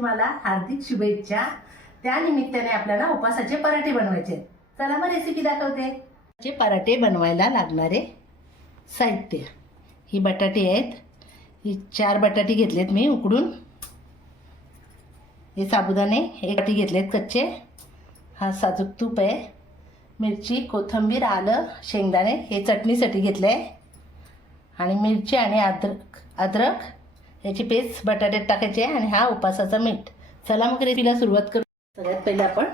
तुम्हाला हार्दिक शुभेच्छा. त्या निमित्ताने आपल्याला उपवासाचे पराठे बनवायचे चला मग रेसिपी दाखवते. चे पराठे बनवायला लागणारे साहित्य. ही बटाटे आहेत. ही चार बटाटे घेतलेत मी उकडून. हे साबुदाणे एक बटाटे घेतलेत कच्चे. हा साजूक तूप आहे. मिरची कोथिंबीर आलं शेंगदाणे हे चटणीसाठी घेतलं आहे. आणि मिरची आणि अद्रक अद्रक याची पेस्ट बटाट्यात टाकायची आहे आणि हा उपासाचा मीठ. चला मग रेसिपीला सुरुवात करू. सगळ्यात पहिले आपण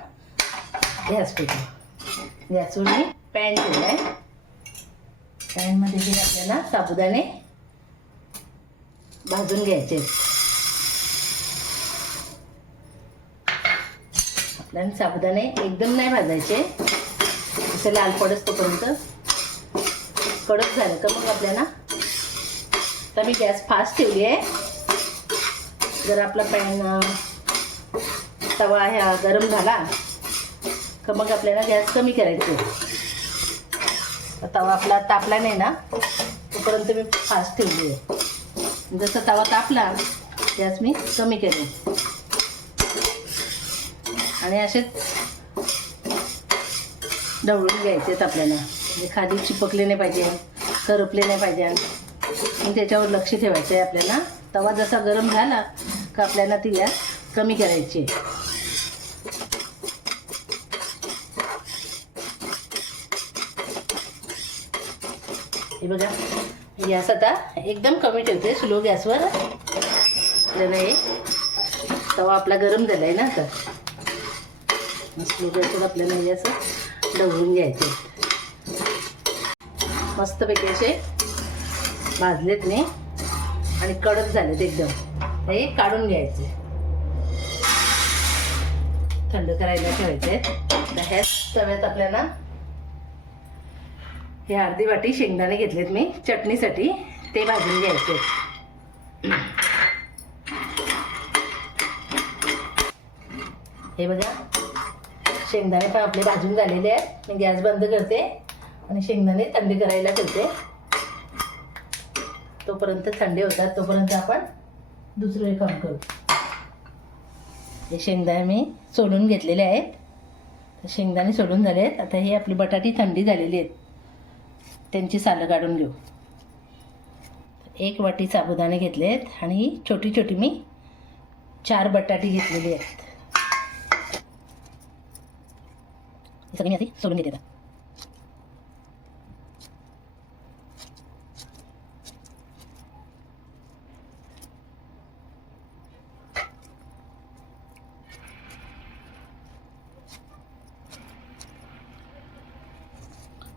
गॅस ठेवू गॅसवर मी पॅन ठेवला आहे पॅनमध्ये हे आपल्याला साबुदाणे भाजून घ्यायचे आपल्याला साबुदाणे एकदम नाही भाजायचे. असं लाल पडस तोपर्यंत. कडक झालं का मग आपल्याला तर मी गॅस फास्ट ठेवली आहे. जर आपला पॅन तवा ह्या गरम झाला का मग आपल्याला गॅस कमी करायची तवा आपला तापला नाही ना तोपर्यंत मी फास्ट ठेवली आहे. जसं तवा तापला गॅस मी कमी केले आणि असेच ढवळून घ्यायचे आहेत आपल्याला. म्हणजे खाली चिपकले नाही पाहिजे करपले नाही पाहिजे. त्याच्यावर लक्ष ठेवायचं आहे आपल्याला. तवा जसा गरम झाला का आपल्याला ती गॅस कमी करायची आहे. हे बघा गॅस आता एकदम कमी ठेवते स्लो गॅसवर. आपल्याला हे तवा आपला गरम झाला आहे ना आता. स्लो गॅसवर आपल्याला हे असं ढवळून घ्यायचे मस्तपैकी असे भाजलेत नाही आणि कडक झालेत एकदम. हे काढून घ्यायचे. थंड करायला ठेवायचे. तर ह्याच तव्यात आपल्याला हे अर्धी वाटी शेंगदाणे घेतलेत मी चटणीसाठी. ते भाजून घ्यायचे. हे बघा. शेंगदाणे पण आपले भाजून झालेले आहेत. मी गॅस बंद करते. आणि शेंगदाणे थंडी करायला ठेवते. तोपर्यंत थंडे होतात तोपर्यंत आपण दुसरं काम करू. हे शेंगदाणे मी सोडून घेतलेले आहेत. शेंगदाणे सोडून झाले आहेत. आता ही आपली बटाटी थंडी झालेली आहेत. त्यांची सालं काढून घेऊ. एक वाटी साबुदाणे घेतले आहेत आणि ही छोटी छोटी मी चार बटाटी घेतलेली आहेत. सगळी मी आधी सोडून घेते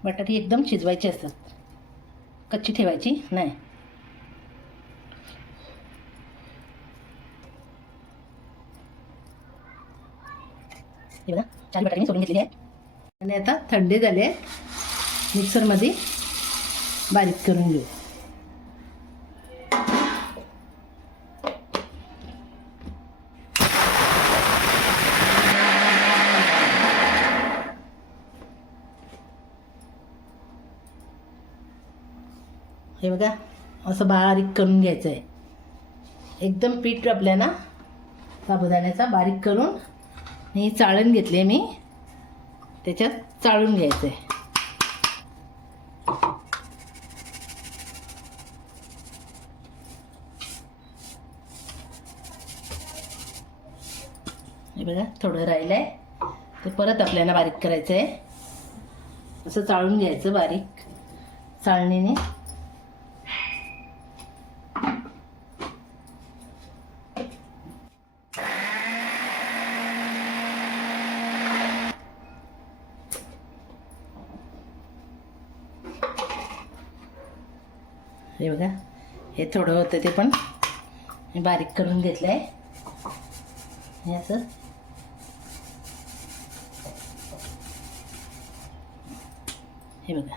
बटाटी एकदम शिजवायची असतात. कच्ची ठेवायची? नाही. हे बघा चार बटाटे मी सोडून घेतलेली आहे. आणि आता थंडे झाले मिक्सरमध्ये बारीक करून घेऊ. हे बघा असं बारीक करून घ्यायचं आहे एकदम पीठ आपल्याला साबुदाण्याचा बारीक करून ही चाळण घेतली मी. त्याच्यात चाळून घ्यायचं आहे हे बघा थोडं राहिलं आहे ते परत आपल्याला बारीक करायचं आहे असं चाळून घ्यायचं बारीक चाळणीने. हे बघा. हे थोडं होतं ते पण. मी बारीक करून घेतलं आहे हे असं. हे बघा.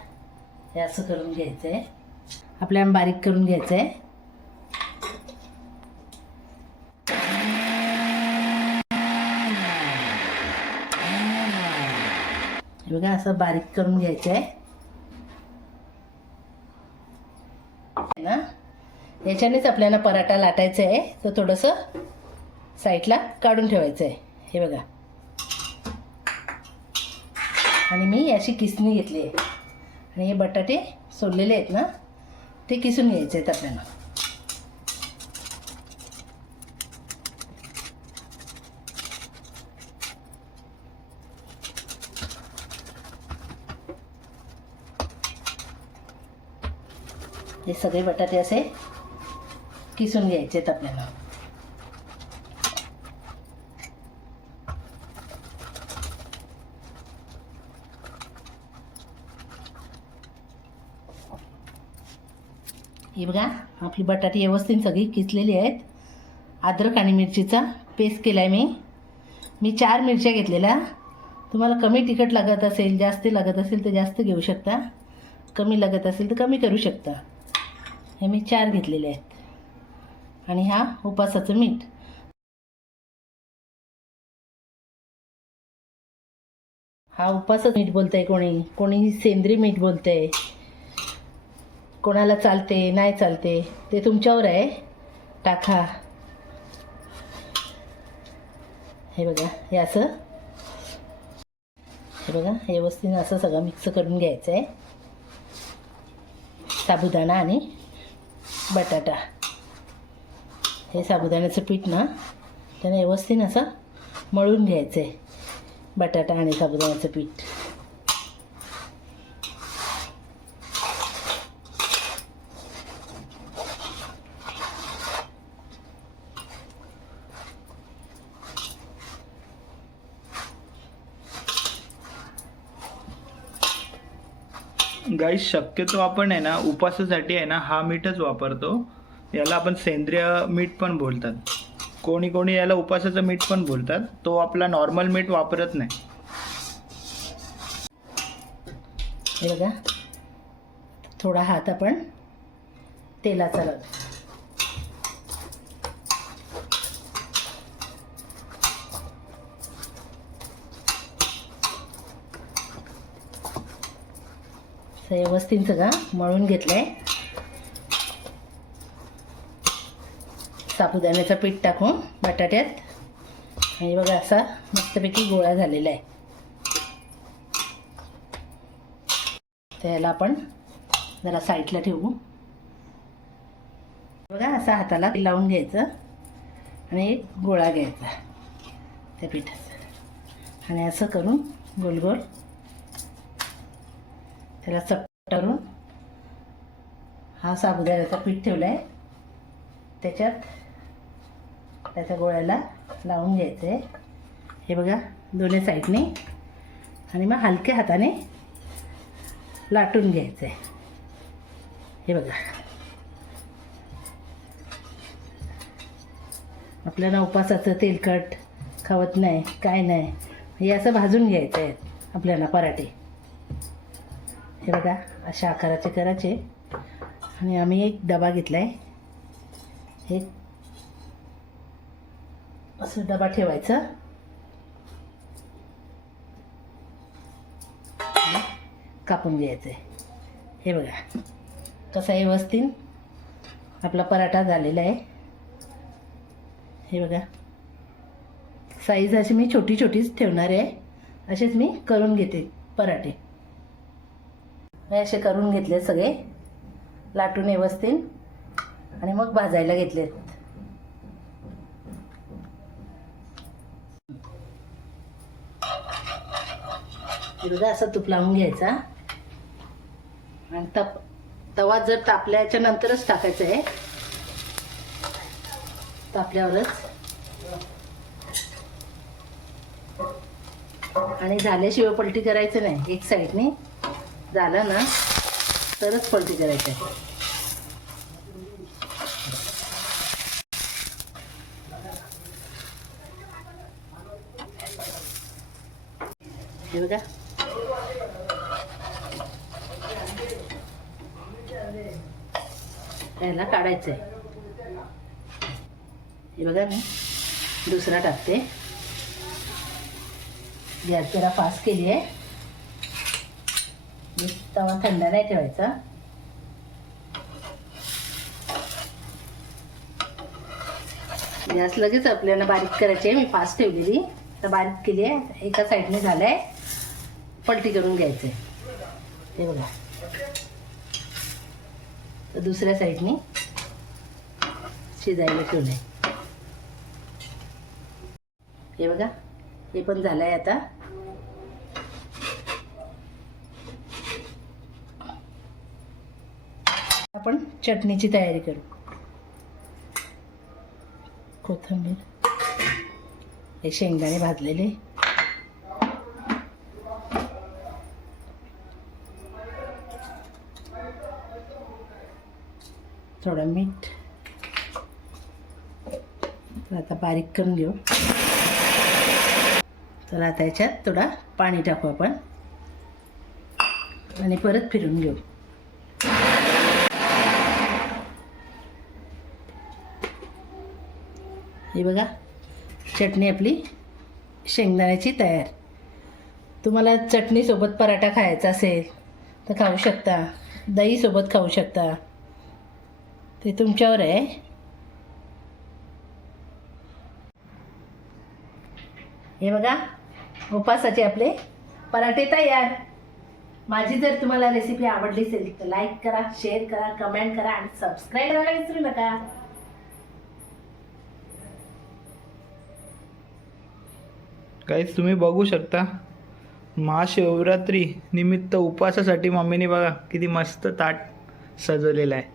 हे असं करून घ्यायचं आहे आपल्याला बारीक करून घ्यायचं आहे हे बघा असं बारीक करून घ्यायचं आहे ना याच्यानेच आपल्याला पराठा लाटायचा आहे. तर थोडंसं साईडला काढून ठेवायचं आहे. हे बघा. आणि मी अशी किसणी घेतली आहे. आणि हे बटाटे सोडलेले आहेत ना ते किसून घ्यायचे आहेत आपल्याला. हे सगळे बटाटे असे किसून घ्यायचे आहेत आपल्याला. हे बघा आपली बटाटी व्यवस्थित सगळी किसलेली आहेत. अद्रक आणि मिरचीचा पेस्ट केला आहे मी. मी चार मिरच्या घेतलेल्या. तुम्हाला कमी तिखट लागत असेल जास्त लागत असेल तर जास्त घेऊ शकता. कमी लागत असेल तर कमी करू शकता. हे मी चार घेतलेले आहेत. आणि हा उपासाचं मीठ. हा उपासाचं मीठ बोलतंय कोणी. कोणी सेंद्रिय मीठ बोलतंय. कोणाला चालते नाही चालते ते तुमच्यावर आहे. टाका. हे बघा हे असं. हे बघा हे व्यवस्थित असं सगळं मिक्स करून घ्यायचं आहे साबुदाणा आणि बटाटा. हे साबुदाण्याचं पीठ ना त्यानं व्यवस्थित असं मळून घ्यायचं आहे बटाटा आणि साबुदाण्याचं पीठ. गाईस शक्यतो आपण आहे ना उपासासाठी आहे ना हा मीठच वापरतो. याला आपण सेंद्रिय मीठ पण बोलतात. कोणी कोणी याला उपासाचं मीठ पण बोलतात. तो आपला नॉर्मल मीठ वापरत नाही. हे बघा. थोडा हात आपण तेलाचा लावतो व्यवस्थित सगळं मळून घेतलंय. साबुदाण्याचं पीठ टाकून बटाट्यात. आणि बघा असा मस्तपैकी गोळा झालेला आहे. त्याला आपण जरा साईडला ठेवू. बघा असा हाताला लावून घ्यायचं आणि एक गोळा घ्यायचा त्या पिठाचा. आणि असं करून गोल गोल त्याला चपटरून हा साबुदाण्याचा पीठ ठेवला आहे त्याच्यात त्याच्या गोळ्याला लावून घ्यायचं. आहे हे बघा दोन्ही साईडने. आणि मग हलक्या हाताने लाटून घ्यायचं. आहे हे बघा. आपल्याला उपासाचं तेलकट खावत नाही काय नाही हे असं भाजून घ्यायचं आहे आपल्याला पराठे. हे बघा अशा आकाराचे करायचे. आणि आम्ही एक डबा घेतला आहे हे असं डबा ठेवायचा. कापून घ्यायचं आहे हे बघा कसा व्यवस्थित? आपला पराठा झालेला आहे. हे बघा साईज अशी मी छोटी छोटीच ठेवणार आहे. असेच मी करून घेते पराठे. असे करून घेतले सगळे. लाटून व्यवस्थित. आणि मग भाजायला घेतले हे असं तूप लावून घ्यायचा. आणि तप तवा जर तापल्याच्या नंतरच टाकायचा आहे. तापल्यावरच. आणि झाल्याशिवाय पलटी करायचं नाही एक साईडने झालं ना तरच पलटी करायचं आहे. हे बघा. याला काढायचं आहे हे बघा मी दुसरा टाकते. गॅस जरा फास्ट केली आहे. तवा थंड नाही ठेवायचा. गॅस लगेच आपल्याला बारीक करायची आहे. मी फास्ट ठेवलेली. तर बारीक केली आहे. एका साईडने झालं आहे पलटी करून घ्यायचं. आहे हे बघा. तर दुसऱ्या साईडने शिजायला ठेवलं आहे हे बघा हे पण झालं आहे आता. आपण चटणीची तयारी करू. कोथिंबीर हे शेंगदाणे भाजलेले. थोडं मीठ. तर आता बारीक करून घेऊ. तर आता याच्यात थोडा पाणी टाकू आपण. आणि परत फिरून घेऊ. हे बघा चटणी आपली शेंगदाण्याची तयार. तुम्हाला चटणीसोबत पराठा खायचा असेल तर खाऊ शकता दहीसोबत खाऊ शकता. ते तुमच्यावर आहे. हे बघा उपासाचे आपले पराठे तयार. माझी जर तुम्हाला रेसिपी आवडली असेल तर लाईक करा शेअर करा कमेंट करा आणि सबस्क्राईब करायला विसरू नका. काहीच तुम्ही बघू शकता महाशिवरात्री निमित्त उपवासासाठी मम्मीने बघा किती मस्त ताट सजवलेलं आहे.